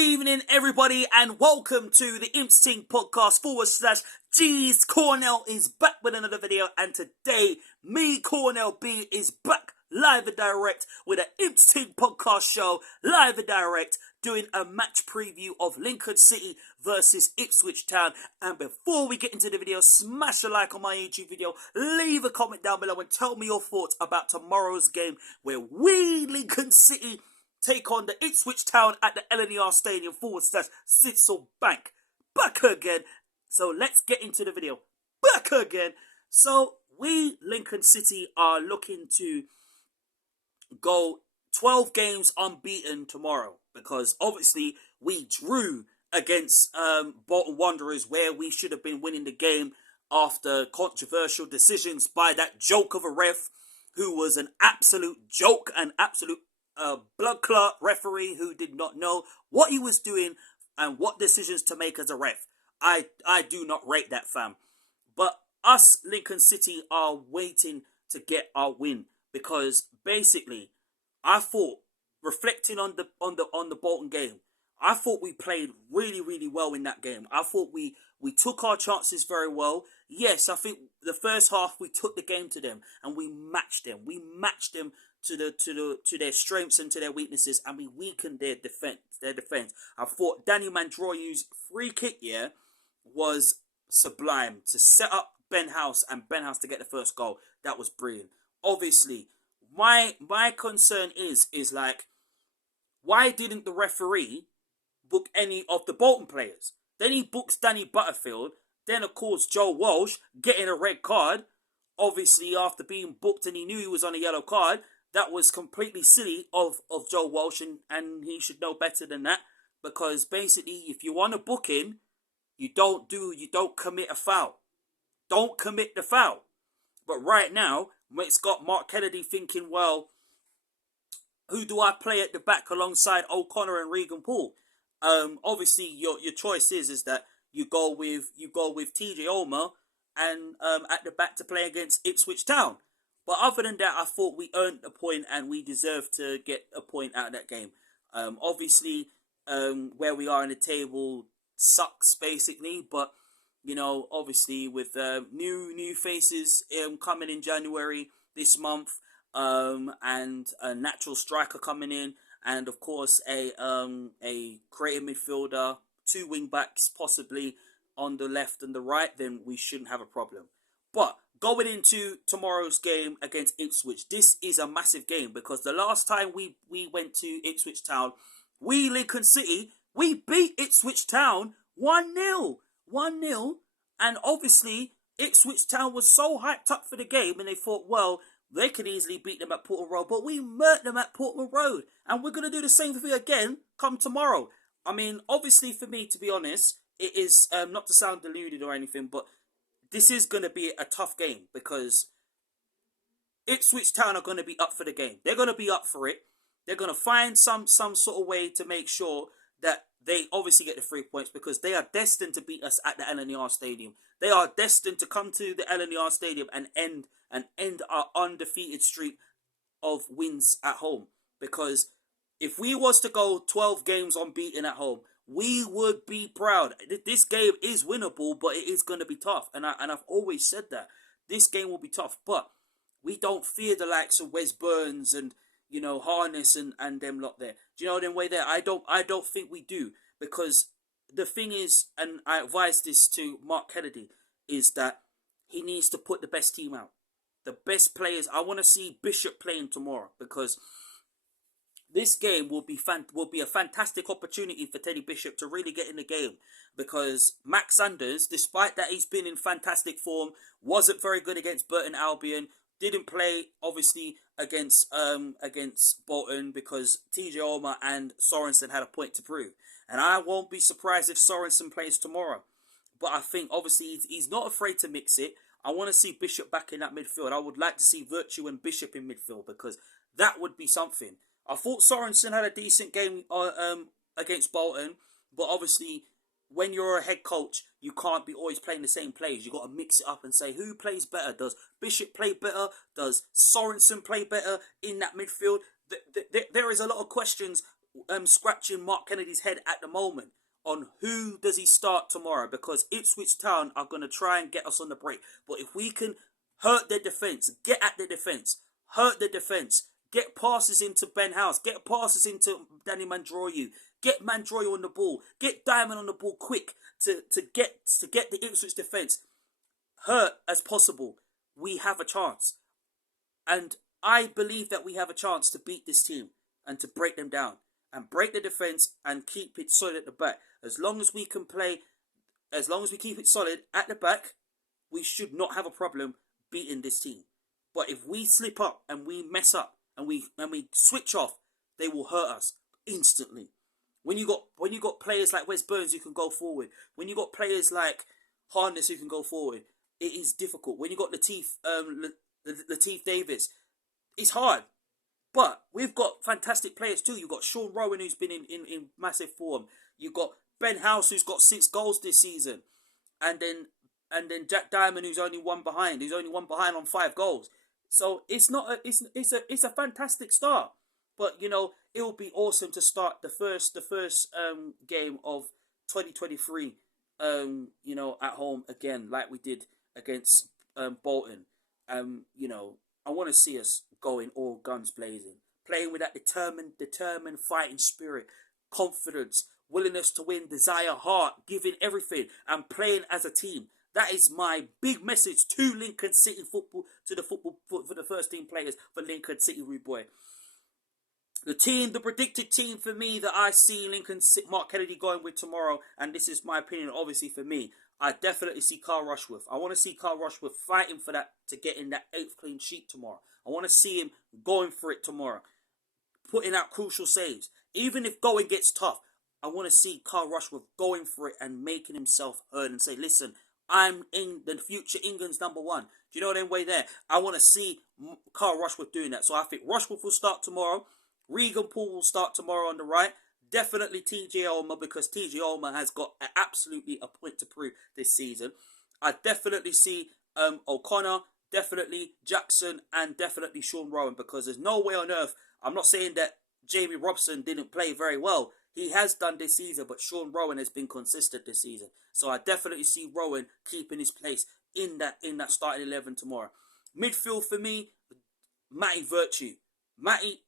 Good evening, everybody, and welcome to the Imps Ting podcast /G's Cornell is back with another video, and today, me, Cornell B, is back live and direct with an Imps Ting podcast show, live and direct, doing a match preview of Lincoln City versus Ipswich Town. And before we get into the video, smash a like on my YouTube video, leave a comment down below and tell me your thoughts about tomorrow's game where we, Lincoln City, take on the Ipswich Town at the LNER Stadium /Sidsel Bank. Back again. So let's get into the video. Back again. So we, Lincoln City, are looking to go 12 games unbeaten tomorrow, because obviously we drew against Bolton Wanderers, where we should have been winning the game after controversial decisions by that joke of a ref who was an absolute joke, an absolute blood clot referee who did not know what he was doing and what decisions to make as a ref. I do not rate that, fam. But us, Lincoln City, are waiting to get our win, because basically I thought, reflecting on the Bolton game, I thought we played really well in that game. I thought we took our chances very well. Yes, I think the first half we took the game to them and we matched them. We matched them to their strengths and to their weaknesses, and we weakened their defense. I thought Danny Mandroyu's free kick was sublime to set up Ben House and Ben House to get the first goal. That was brilliant. Obviously, my concern is like, why didn't the referee book any of the Bolton players? Then he books Danny Butterfield. Then, of course, Joe Walsh getting a red card. Obviously, after being booked and he knew he was on a yellow card. That was completely silly of Joe Walsh, and he should know better than that. Because basically, if you want to book in, you don't commit a foul. Don't commit the foul. But right now, it's got Mark Kennedy thinking, well, who do I play at the back alongside O'Connor and Regan Poole? Obviously, your choice is that you go with TJ Omer and at the back to play against Ipswich Town. But other than that, I thought we earned a point and we deserved to get a point out of that game. Obviously, where we are in the table sucks, basically. But, you know, obviously with new faces coming in January this month, and a natural striker coming in, and of course a creative midfielder, 2 wing backs possibly on the left and the right, then we shouldn't have a problem. But going into tomorrow's game against Ipswich, this is a massive game, because the last time we went to Ipswich Town, we, Lincoln City, we beat Ipswich Town 1-0. 1-0. And obviously, Ipswich Town was so hyped up for the game, and they thought, well, they could easily beat them at Portman Road, but we murked them at Portman Road. And we're going to do the same thing again come tomorrow. I mean, obviously, for me, to be honest, it is, not to sound deluded or anything, but this is going to be a tough game, because Ipswich Town are going to be up for the game. They're going to be up for it. They're going to find some sort of way to make sure that they obviously get the 3 points, because they are destined to beat us at the LNER Stadium. They are destined to come to the LNER Stadium and end our undefeated streak of wins at home. Because if we was to go 12 games unbeaten at home, we would be proud. This game is winnable, but it is going to be tough. And I've always said that. This game will be tough. But we don't fear the likes of Wes Burns and, you know, Harness and them lot there. Do you know them way there? I don't think we do. Because the thing is, and I advise this to Mark Kennedy, is that he needs to put the best team out. The best players. I want to see Bishop playing tomorrow, because this game will be a fantastic opportunity for Teddy Bishop to really get in the game, because Max Sanders, despite that he's been in fantastic form, wasn't very good against Burton Albion, didn't play obviously against Bolton because TJ Omer and Sorensen had a point to prove. And I won't be surprised if Sorensen plays tomorrow. But I think obviously he's not afraid to mix it. I want to see Bishop back in that midfield. I would like to see Virtue and Bishop in midfield, because that would be something. I thought Sorensen had a decent game against Bolton, but obviously when you're a head coach, you can't be always playing the same plays. You've got to mix it up and say, who plays better? Does Bishop play better? Does Sorensen play better in that midfield? There is a lot of questions scratching Mark Kennedy's head at the moment on who does he start tomorrow, because Ipswich Town are going to try and get us on the break. But if we can hurt their defence, get at their defence, hurt their defence, get passes into Ben House, get passes into Danny Mandroyu, get Mandroyu on the ball, get Diamond on the ball quick to get the Ipswich defence hurt as possible, we have a chance. And I believe that we have a chance to beat this team and to break them down and break the defence and keep it solid at the back. As long as we can play, as long as we keep it solid at the back, we should not have a problem beating this team. But if we slip up and we mess up and we switch off, they will hurt us instantly. When you got players like Wes Burns who can go forward, when you got players like Harness who can go forward, it is difficult. When you got Lateef Davis, it's hard. But we've got fantastic players too. You've got Sean Rowan, who's been in massive form. You've got Ben House, who's got 6 goals this season. And then Jack Diamond, who's only one behind. Who's only one behind on 5 goals. So it's a fantastic start. But you know, it will be awesome to start the first game of 2023. You know, at home again, like we did against Bolton. You know, I want to see us going all guns blazing, playing with that determined fighting spirit, confidence, willingness to win, desire, heart, giving everything, and playing as a team. That is my big message to Lincoln City football, to the football for the first team players for Lincoln City, rude boy. The predicted team for me that I see Lincoln City, Mark Kennedy going with tomorrow, and this is my opinion, obviously for me, I definitely see Carl Rushworth. I want to see Carl Rushworth fighting for that, to get in that 8th clean sheet tomorrow. I want to see him going for it tomorrow, putting out crucial saves. Even if going gets tough, I want to see Carl Rushworth going for it and making himself heard and say, listen, I'm in the future England's number 1. Do you know them way there? I want to see Carl Rushworth doing that. So I think Rushworth will start tomorrow. Regan Poole will start tomorrow on the right. Definitely TJ Ulmer, because TJ Ulmer has got absolutely a point to prove this season. I definitely see O'Connor, definitely Jackson, and definitely Sean Rowan, because there's no way on earth, I'm not saying that Jamie Robson didn't play very well. He has done this season, but Sean Rowan has been consistent this season. So I definitely see Rowan keeping his place in that starting 11 tomorrow. Midfield for me, Matty Virtue. Matty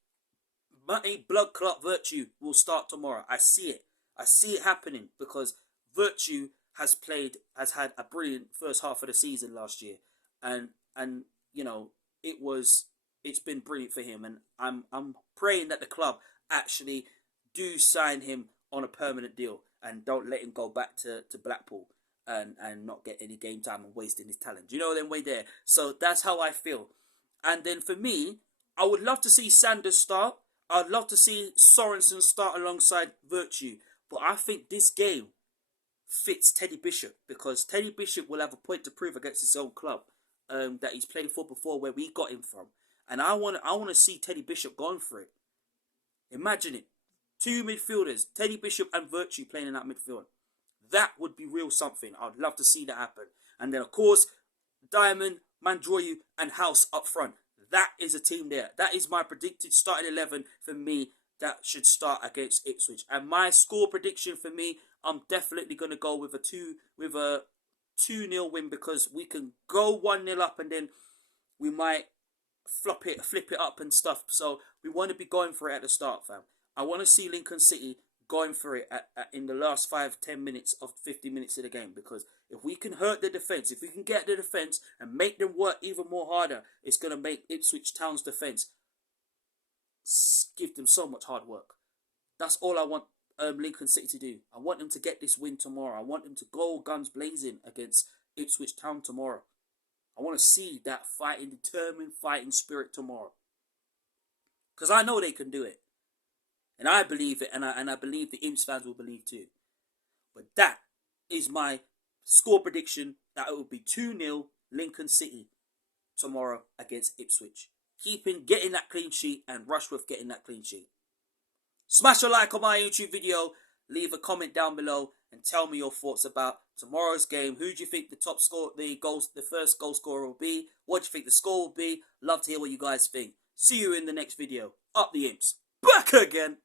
Blood Clot Virtue will start tomorrow. I see it. I see it happening, because Virtue has had a brilliant first half of the season last year, and you know, it's been brilliant for him, and I'm praying that the club actually do sign him on a permanent deal and don't let him go back to Blackpool and not get any game time and wasting his talent. You know them way there. So that's how I feel. And then for me, I would love to see Sanders start. I'd love to see Sorensen start alongside Virtue. But I think this game fits Teddy Bishop, because Teddy Bishop will have a point to prove against his own club that he's played for before, where we got him from. And I want to see Teddy Bishop going for it. Imagine it. 2 midfielders, Teddy Bishop and Virtue, playing in that midfield. That would be real something. I'd love to see that happen. And then, of course, Diamond, Mandroyu, and House up front. That is a team there. That is my predicted starting 11 for me that should start against Ipswich. And my score prediction for me, I'm definitely going to go with a 2-0 win, because we can go 1-0 up and then we might flip it up and stuff. So we want to be going for it at the start, fam. I want to see Lincoln City going for it in the last 5-10 minutes of 50 minutes of the game, because if we can hurt the defence, if we can get the defence and make them work even more harder, it's going to make Ipswich Town's defence give them so much hard work. That's all I want Lincoln City to do. I want them to get this win tomorrow. I want them to go guns blazing against Ipswich Town tomorrow. I want to see that determined fighting spirit tomorrow, because I know they can do it. And I believe it, and I believe the Imps fans will believe too. But that is my score prediction, that it will be 2-0 Lincoln City tomorrow against Ipswich. Getting that clean sheet, and Rushworth getting that clean sheet. Smash a like on my YouTube video, leave a comment down below, and tell me your thoughts about tomorrow's game. Who do you think the first goal scorer will be? What do you think the score will be? Love to hear what you guys think. See you in the next video. Up the Imps. Back again.